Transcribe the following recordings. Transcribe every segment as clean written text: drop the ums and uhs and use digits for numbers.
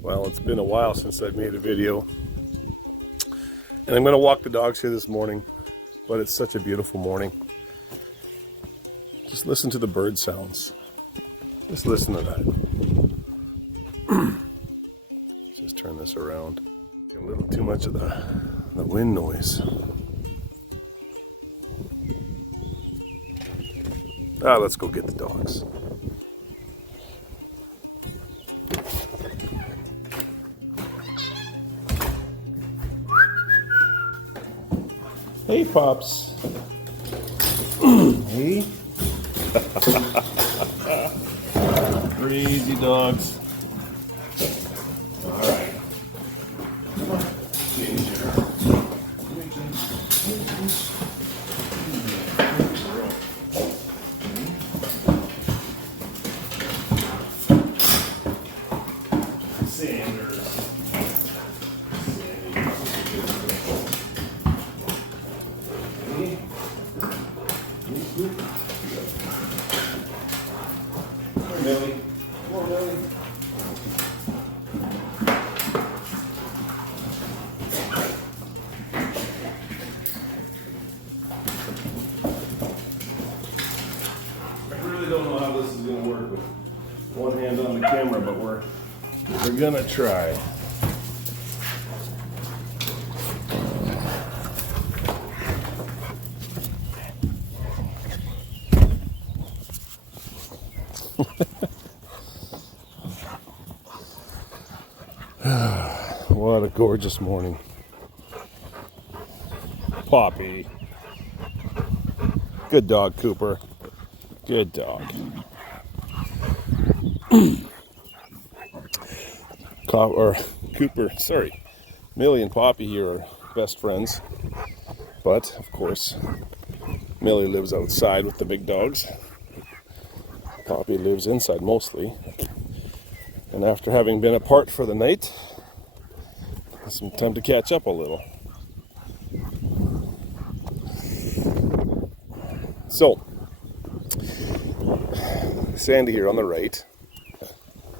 Well, it's been a while since I've made a video, and I'm going to walk the dogs here this morning, but it's such a beautiful morning. Just listen to the bird sounds. Just listen to that. Just turn this around. Get a little too much of the wind noise. Let's go get the dogs. Hey, pups. Hey. Crazy dogs. All right. Come on. Ginger. Sanders. Millie. Come on, Millie. I really don't know how this is going to work with one hand on the camera, but we're going to try. What a gorgeous morning. Poppy. Good dog, Cooper. Good dog. Cooper, sorry. Millie and Poppy here are best friends. But, of course, Millie lives outside with the big dogs. Poppy lives inside mostly. And after having been apart for the night, it's some time to catch up a little. So, Sandy here on the right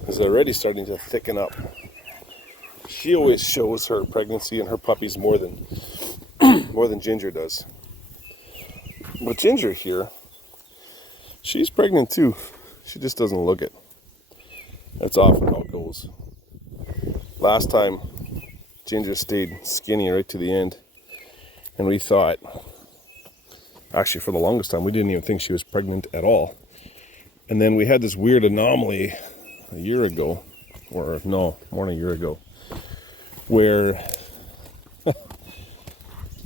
is already starting to thicken up. She always shows her pregnancy and her puppies more than Ginger does. But Ginger here, she's pregnant too. She just doesn't look it. That's often how it goes. Last time, Ginger stayed skinny right to the end, and we thought, actually for the longest time, we didn't even think she was pregnant at all. And then we had this weird anomaly a year ago, or no, more than a year ago, where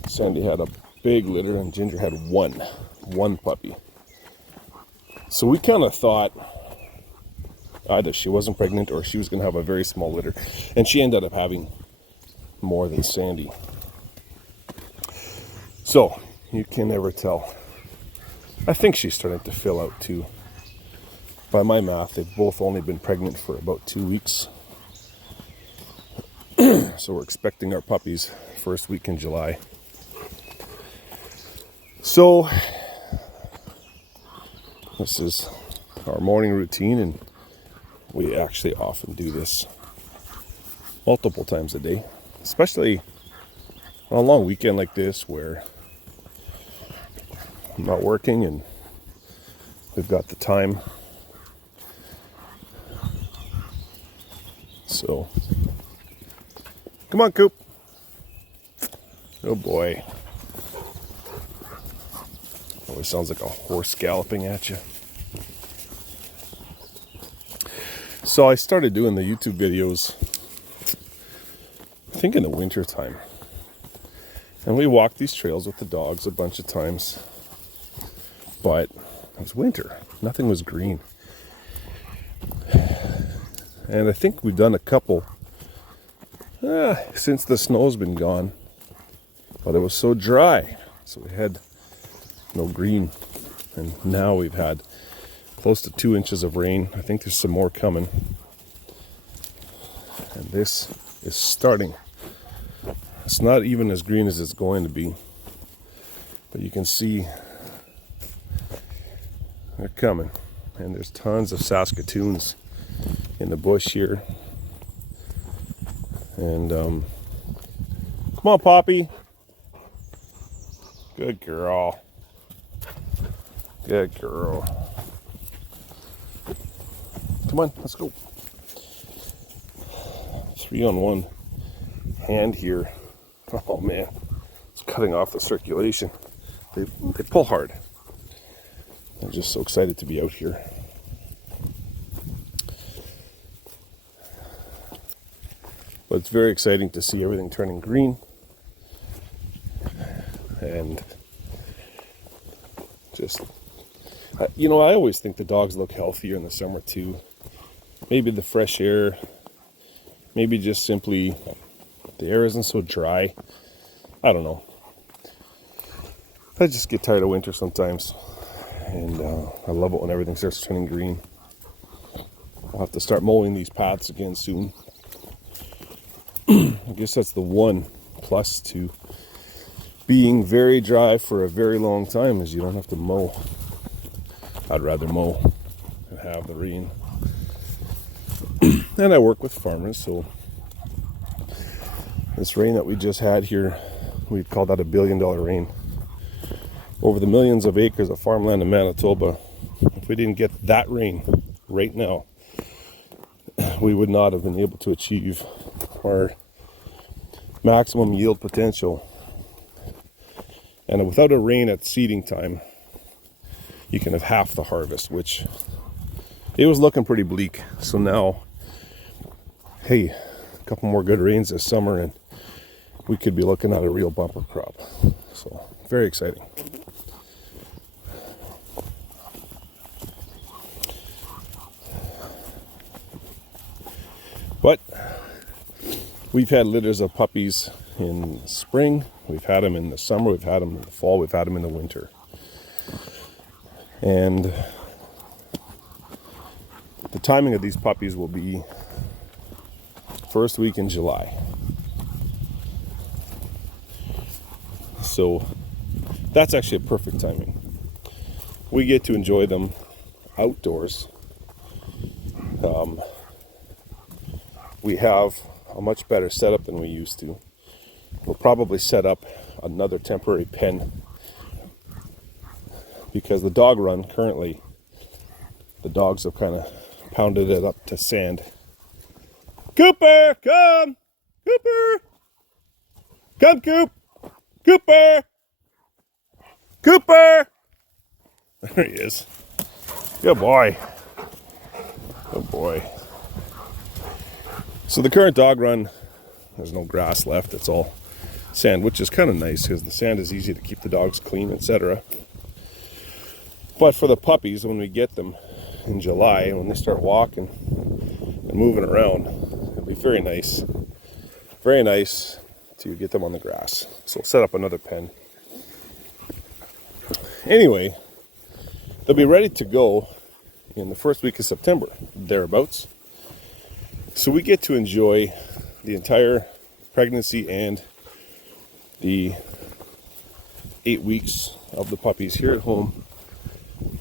Sandy had a big litter and Ginger had one puppy. So we kind of thought either she wasn't pregnant or she was going to have a very small litter, and she ended up having more than Sandy. So you can never tell. I think she's starting to fill out too. By my math, they've both only been pregnant for about 2 weeks. So we're expecting our puppies first week in July. So this is our morning routine, and we actually often do this multiple times a day, especially on a long weekend like this where I'm not working and we've got the time. So, come on, Coop. Oh boy. Always sounds like a horse galloping at you. So I started doing the YouTube videos, I think in the winter time. And we walked these trails with the dogs a bunch of times. But it was winter. Nothing was green. And I think we've done a couple since the snow's been gone. But it was so dry. So we had no green. And now we've had close to 2 inches of rain. I think there's some more coming. And this is starting. It's not even as green as it's going to be. But you can see they're coming. And there's tons of Saskatoons in the bush here. And come on, Poppy. Good girl. Good girl. Come on, let's go. 3-on-1 hand here. Oh man, it's cutting off the circulation. They pull hard. I'm just so excited to be out here. But it's very exciting to see everything turning green. And just, you know, I always think the dogs look healthier in the summer too. Maybe the fresh air, maybe just simply the air isn't so dry. I don't know. I just get tired of winter sometimes. And I love it when everything starts turning green. I'll have to start mowing these paths again soon. I guess that's the one plus to being very dry for a very long time, is you don't have to mow. I'd rather mow and have the rain. And I work with farmers, so this rain that we just had here, we'd call that $1 billion rain. Over the millions of acres of farmland in Manitoba, if we didn't get that rain right now, we would not have been able to achieve our maximum yield potential. And without a rain at seeding time, you can have half the harvest, which it was looking pretty bleak. So now, hey, a couple more good rains this summer and we could be looking at a real bumper crop. So very exciting. But we've had litters of puppies in spring, we've had them in the summer, we've had them in the fall, we've had them in the winter. And the timing of these puppies will be first week in July. So that's actually a perfect timing. We get to enjoy them outdoors. We have a much better setup than we used to. We'll probably set up another temporary pen because the dog run currently, the dogs have kind of pounded it up to sand. Cooper, come! Cooper! Come, Coop! Cooper! Cooper! There he is. Good boy. Good boy. So the current dog run, there's no grass left. It's all sand, which is kind of nice because the sand is easy to keep the dogs clean, etc. But for the puppies, when we get them in July, when they start walking and moving around, it'll be very nice to get them on the grass. So we'll set up another pen. Anyway, they'll be ready to go in the first week of September, thereabouts. So we get to enjoy the entire pregnancy and the 8 weeks of the puppies here at home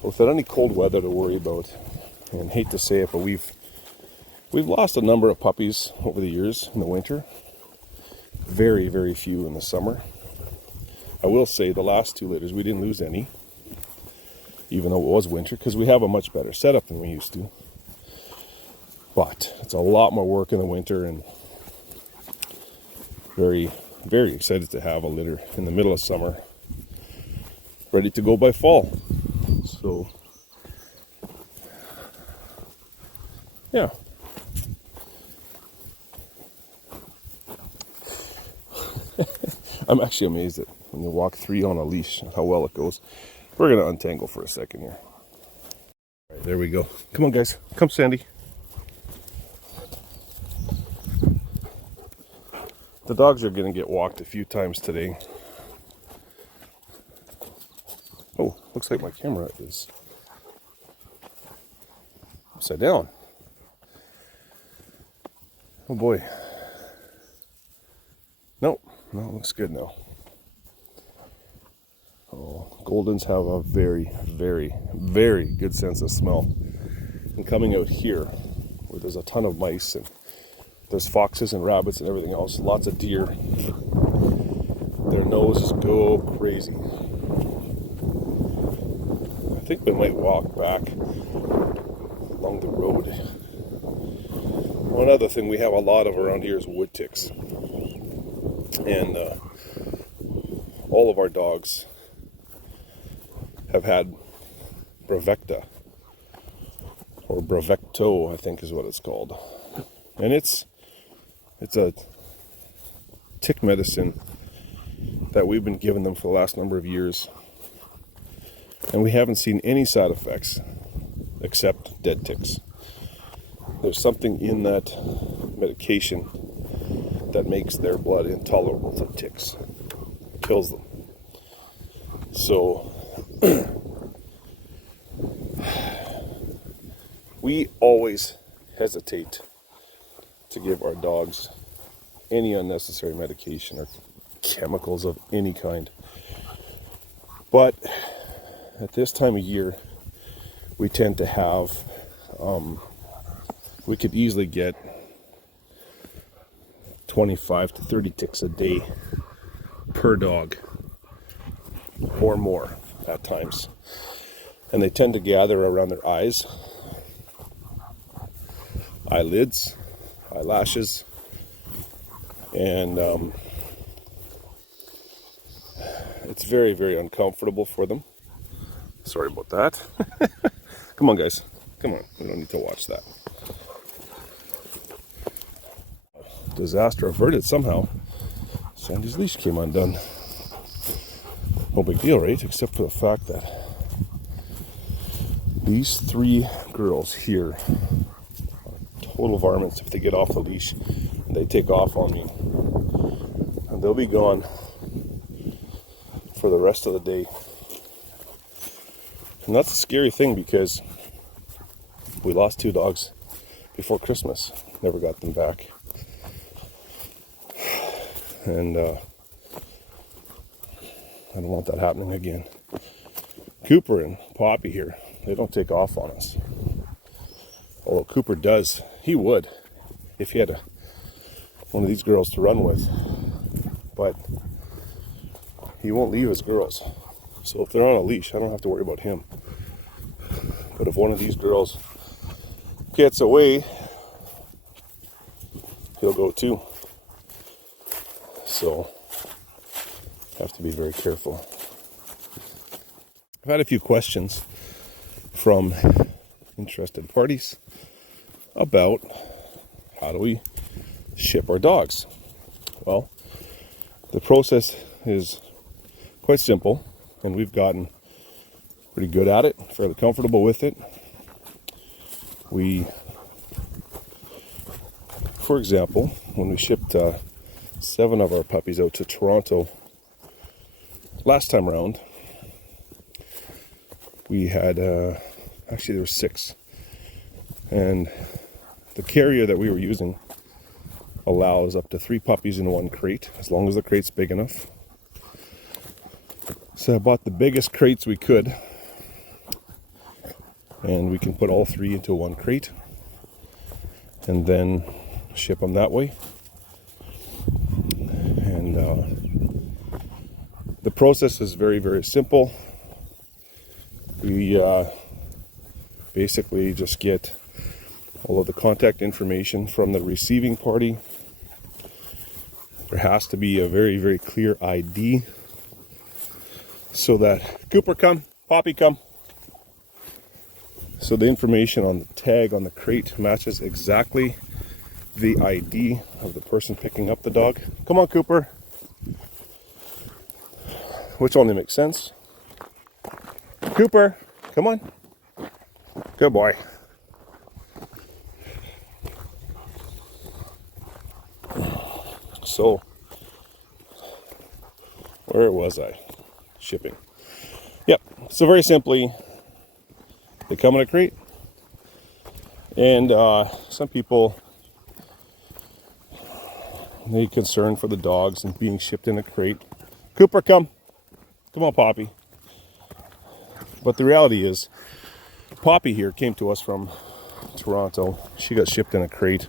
without any cold weather to worry about. And hate to say it, but we've lost a number of puppies over the years in the winter. Very, very few in the summer. I will say the last 2 litters we didn't lose any, even though it was winter, because we have a much better setup than we used to. But it's a lot more work in the winter, and very, very excited to have a litter in the middle of summer, ready to go by fall. So, yeah. I'm actually amazed at when you walk 3 on a leash, how well it goes. We're going to untangle for a second here. All right, there we go. Come on, guys. Come, Sandy. The dogs are going to get walked a few times today. Oh, looks like my camera is upside down. Oh boy. No, it looks good now. Oh, Goldens have a very, very, very good sense of smell. And coming out here, where there's a ton of mice and There's foxes and rabbits and everything else. Lots of deer. Their noses go crazy. I think we might walk back along the road. One other thing we have a lot of around here is wood ticks. And all of our dogs have had Bravecta, or Bravecto, I think is what it's called. And it's a tick medicine that we've been giving them for the last number of years. And we haven't seen any side effects except dead ticks. There's something in that medication that makes their blood intolerable to ticks. Kills them. So we always hesitate to give our dogs any unnecessary medication or chemicals of any kind. But at this time of year, we tend to have, we could easily get 25 to 30 ticks a day per dog or more at times. And they tend to gather around their eyes, eyelids, eyelashes, and it's very, very uncomfortable for them. Sorry about that. Come on, guys. Come on. We don't need to watch that. Disaster averted somehow. Sandy's leash came undone. No big deal, right? Except for the fact that these three girls here are total varmints if they get off the leash and they take off on me. And they'll be gone for the rest of the day. And that's a scary thing because we lost 2 dogs before Christmas. Never got them back. And I don't want that happening again. Cooper and Poppy here, they don't take off on us. Although Cooper does, he would if he had one of these girls to run with. But he won't leave his girls. So if they're on a leash, I don't have to worry about him. But if one of these girls gets away, he'll go too. So have to be very careful. I've had a few questions from interested parties about how do we ship our dogs. Well, the process is quite simple, and we've gotten pretty good at it, fairly comfortable with it. We, for example, when we shipped 7 of our puppies out to Toronto last time around, we had, actually there were 6. And the carrier that we were using allows up to 3 puppies in 1 crate, as long as the crate's big enough. So I bought the biggest crates we could, and we can put all 3 into 1 crate and then ship them that way. And the process is very, very simple. We basically just get all of the contact information from the receiving party. There has to be a very, very clear ID so that Cooper come, Poppy come. So the information on the tag on the crate matches exactly the ID of the person picking up the dog. Come on, Cooper. Which only makes sense. Cooper, come on. Good boy. So, where was I? Shipping. Yep. So very simply, they come in a crate, and some people, they concern for the dogs and being shipped in a crate. Cooper, come on, Poppy. But the reality is, Poppy here came to us from Toronto. She got shipped in a crate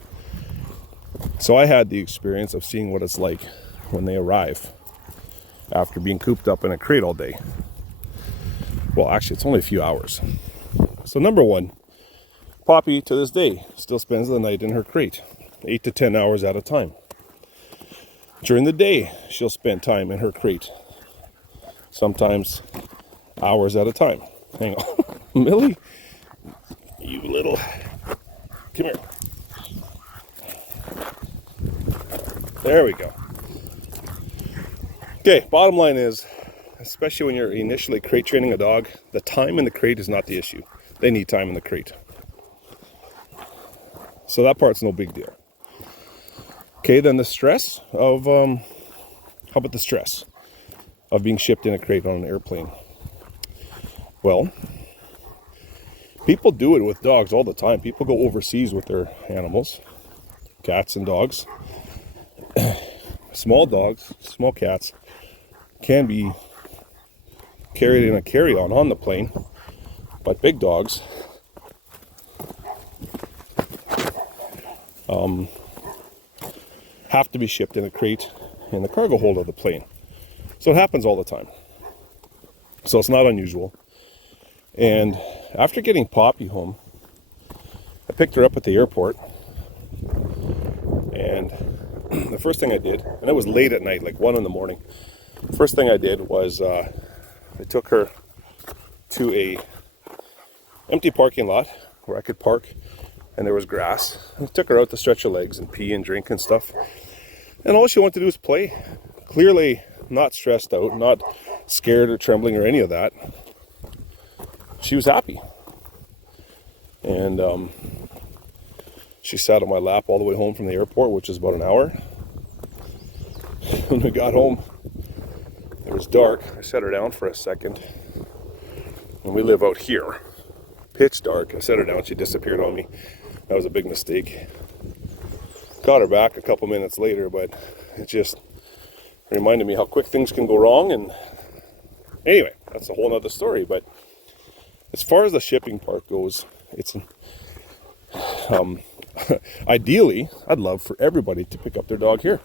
So I had the experience of seeing what it's like when they arrive after being cooped up in a crate all day. Well, actually, it's only a few hours. So number one, Poppy to this day still spends the night in her crate, 8 to 10 hours at a time. During the day, she'll spend time in her crate, sometimes hours at a time. Hang on, Millie, you little, come here. There we go. Okay, bottom line is, especially when you're initially crate training a dog, the time in the crate is not the issue. They need time in the crate. So that part's no big deal. Okay, then the stress of, how about the stress of being shipped in a crate on an airplane? Well, people do it with dogs all the time. People go overseas with their animals, cats and dogs. Small dogs, small cats can be carried in a carry-on on the plane, but big dogs have to be shipped in a crate in the cargo hold of the plane. So it happens all the time. So it's not unusual. And after getting Poppy home, I picked her up at the airport, and the first thing I did, and it was late at night, like 1 in the morning. First thing I did was I took her to a empty parking lot where I could park, and there was grass. I took her out to stretch her legs and pee and drink and stuff. And all she wanted to do was play. Clearly not stressed out, not scared or trembling or any of that. She was happy. And she sat on my lap all the way home from the airport, which is about an hour. When we got home, it was dark. I set her down for a second. And we live out here. Pitch dark. I set her down. She disappeared on me. That was a big mistake. Got her back a couple minutes later, but it just reminded me how quick things can go wrong. And anyway, that's a whole other story. But as far as the shipping part goes, it's ideally, I'd love for everybody to pick up their dog here.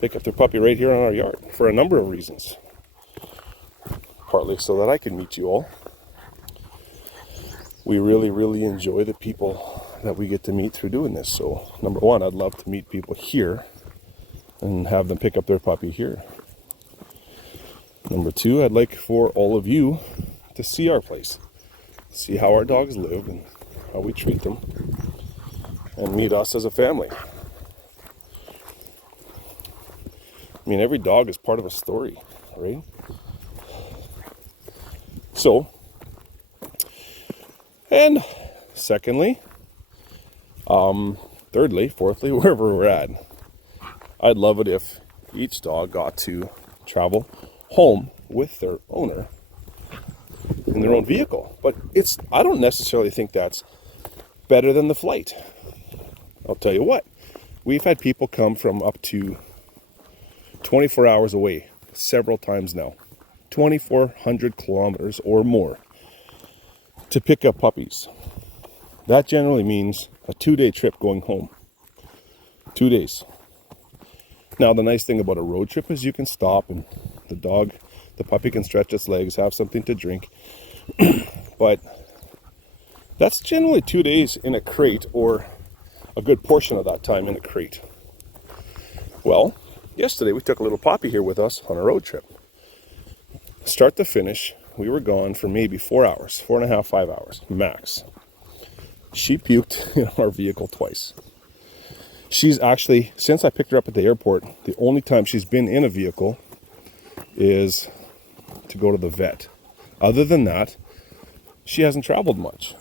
Pick up their puppy right here on our yard for a number of reasons. Partly so that I can meet you all. We really, really enjoy the people that we get to meet through doing this. So, number one, I'd love to meet people here and have them pick up their puppy here. Number two, I'd like for all of you to see our place. See how our dogs live and how we treat them. And meet us as a family. I mean, every dog is part of a story, right? So, and secondly, thirdly, fourthly, wherever we're at, I'd love it if each dog got to travel home with their owner in their own vehicle. But I don't necessarily think that's better than the flight. I'll tell you what, we've had people come from up to 24 hours away several times now, 2,400 kilometers or more to pick up puppies. That generally means a 2-day trip going home. 2 days. Now, the nice thing about a road trip is you can stop and the puppy can stretch its legs, have something to drink. But that's generally 2 days in a crate, or a good portion of that time in a crate. Well, yesterday we took a little Poppy here with us on a road trip. Start to finish, we were gone for maybe 4 hours, 4.5, 5 hours, max. She puked in our vehicle twice. She's actually, since I picked her up at the airport, the only time she's been in a vehicle is to go to the vet. Other than that, she hasn't traveled much.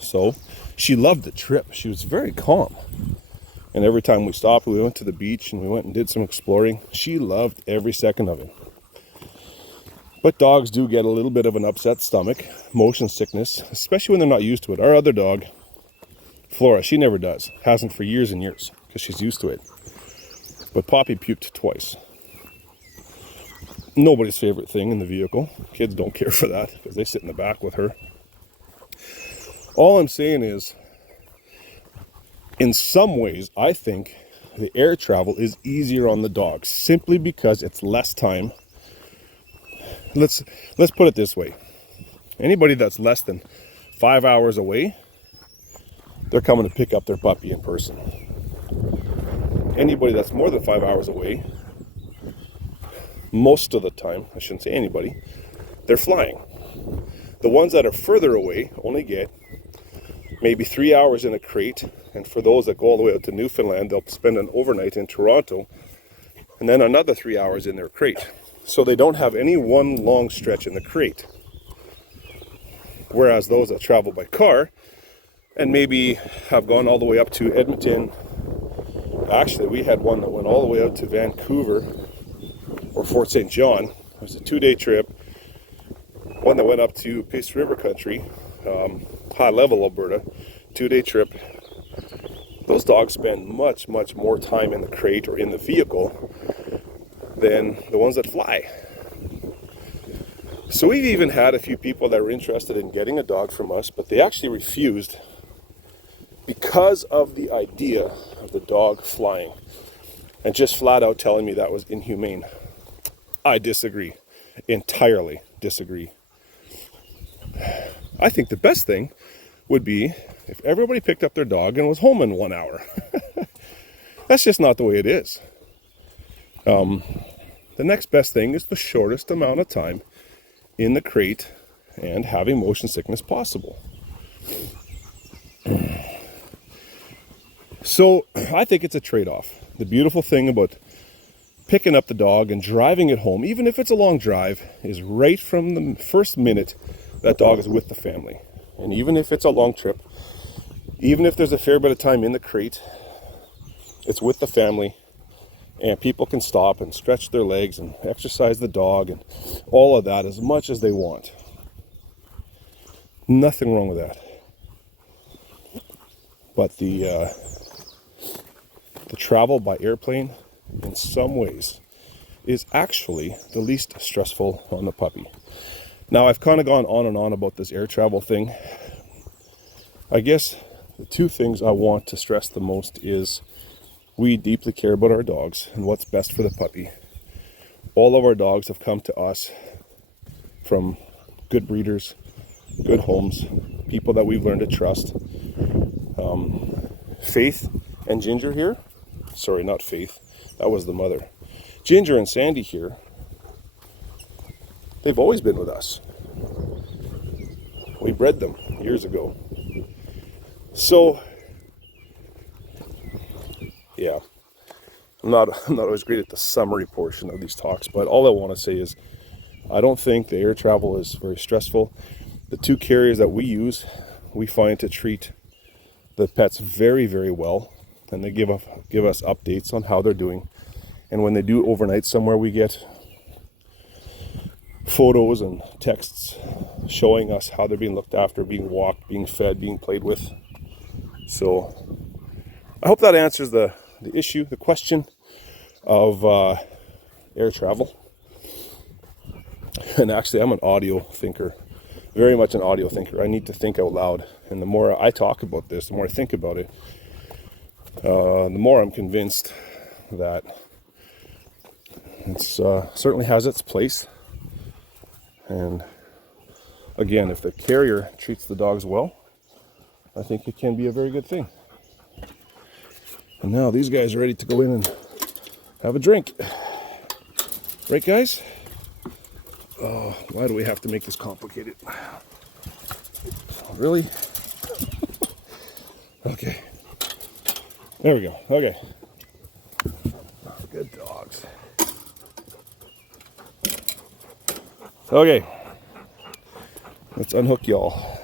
So she loved the trip. She was very calm. And every time we stopped, we went to the beach and we went and did some exploring. She loved every second of it. But dogs do get a little bit of an upset stomach, motion sickness, especially when they're not used to it. Our other dog, Flora, she never does. Hasn't for years and years because she's used to it. But Poppy puked twice. Nobody's favorite thing in the vehicle. Kids don't care for that because they sit in the back with her. All I'm saying is, in some ways, I think the air travel is easier on the dog simply because it's less time. Let's put it this way. Anybody that's less than 5 hours away, they're coming to pick up their puppy in person. Anybody that's more than 5 hours away, most of the time, I shouldn't say anybody, they're flying. The ones that are further away only get maybe 3 hours in a crate, and for those that go all the way out to Newfoundland, they'll spend an overnight in Toronto, and then another 3 hours in their crate. So they don't have any one long stretch in the crate. Whereas those that travel by car, and maybe have gone all the way up to Edmonton, actually we had one that went all the way out to Vancouver, or Fort St. John. It was a 2-day trip. One that went up to Peace River Country, High Level, Alberta, 2-day trip. Those dogs spend much, much more time in the crate or in the vehicle than the ones that fly. So we've even had a few people that were interested in getting a dog from us, but they actually refused because of the idea of the dog flying, and just flat out telling me that was inhumane. I disagree. Entirely disagree. I think the best thing would be if everybody picked up their dog and was home in 1 hour. That's just not the way it is. The next best thing is the shortest amount of time in the crate and having motion sickness possible. So I think it's a trade-off. The beautiful thing about picking up the dog and driving it home, even if it's a long drive, is right from the first minute that dog is with the family. And even if it's a long trip, even if there's a fair bit of time in the crate, it's with the family, and people can stop and stretch their legs and exercise the dog and all of that as much as they want. Nothing wrong with that. But the travel by airplane, in some ways, is actually the least stressful on the puppy. Now, I've kind of gone on and on about this air travel thing. I guess the two things I want to stress the most is we deeply care about our dogs and what's best for the puppy. All of our dogs have come to us from good breeders, good homes, people that we've learned to trust. Faith and Ginger here, sorry, not Faith, that was the mother. Ginger and Sandy here, they've always been with us. We bred them years ago. So, yeah, I'm not always great at the summary portion of these talks, but all I want to say is I don't think the air travel is very stressful. The two carriers that we use, we find to treat the pets very, very well, and they give us updates on how they're doing. And when they do overnight somewhere, we get photos and texts showing us how they're being looked after, being walked, being fed, being played with. So I hope that answers the issue, the question of air travel. And actually, I'm an audio thinker, very much an audio thinker. I need to think out loud. And the more I talk about this, the more I think about it, the more I'm convinced that it certainly has its place. And again, if the carrier treats the dogs well, I think it can be a very good thing. And now these guys are ready to go in and have a drink. Right, guys? Oh, why do we have to make this complicated? Really? Okay. There we go. Okay. Good dogs. Okay. Let's unhook y'all.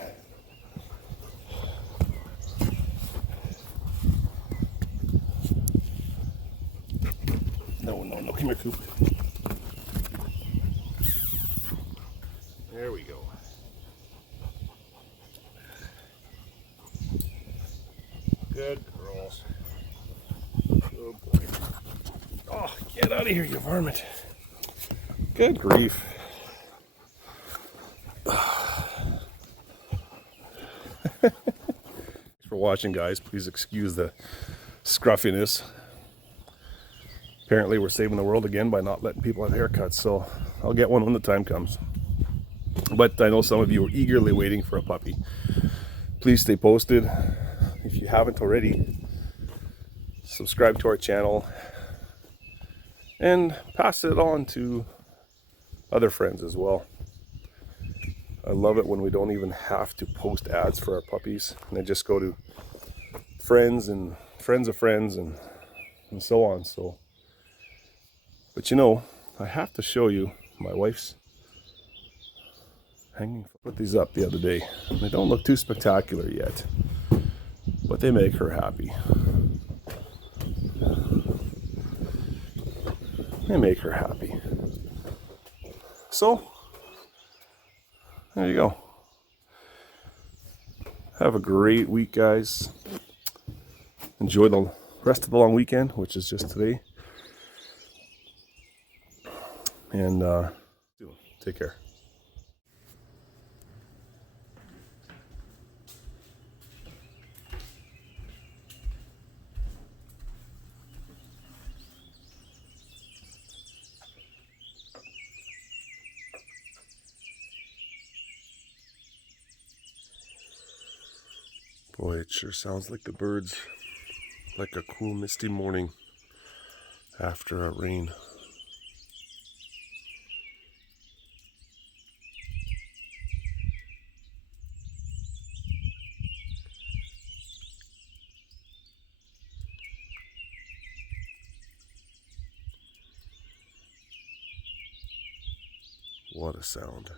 No. Come here, Coop. There we go. Good girls. Oh boy. Oh, get out of here, you varmint. Good grief. Thanks for watching, guys. Please excuse the scruffiness. Apparently we're saving the world again by not letting people have haircuts, so I'll get one when the time comes. But I know some of you are eagerly waiting for a puppy. Please stay posted. If you haven't already, subscribe to our channel and pass it on to other friends as well. I love it when we don't even have to post ads for our puppies, and they just go to friends and friends of friends and so on. So, but you know, I have to show you my wife's hanging. Put these up the other day. They don't look too spectacular yet, but they make her happy. They make her happy. So, there you go. Have a great week, guys. Enjoy the rest of the long weekend, which is just today. And take care. Boy, it sure sounds like the birds, like a cool misty morning after a rain. What a sound.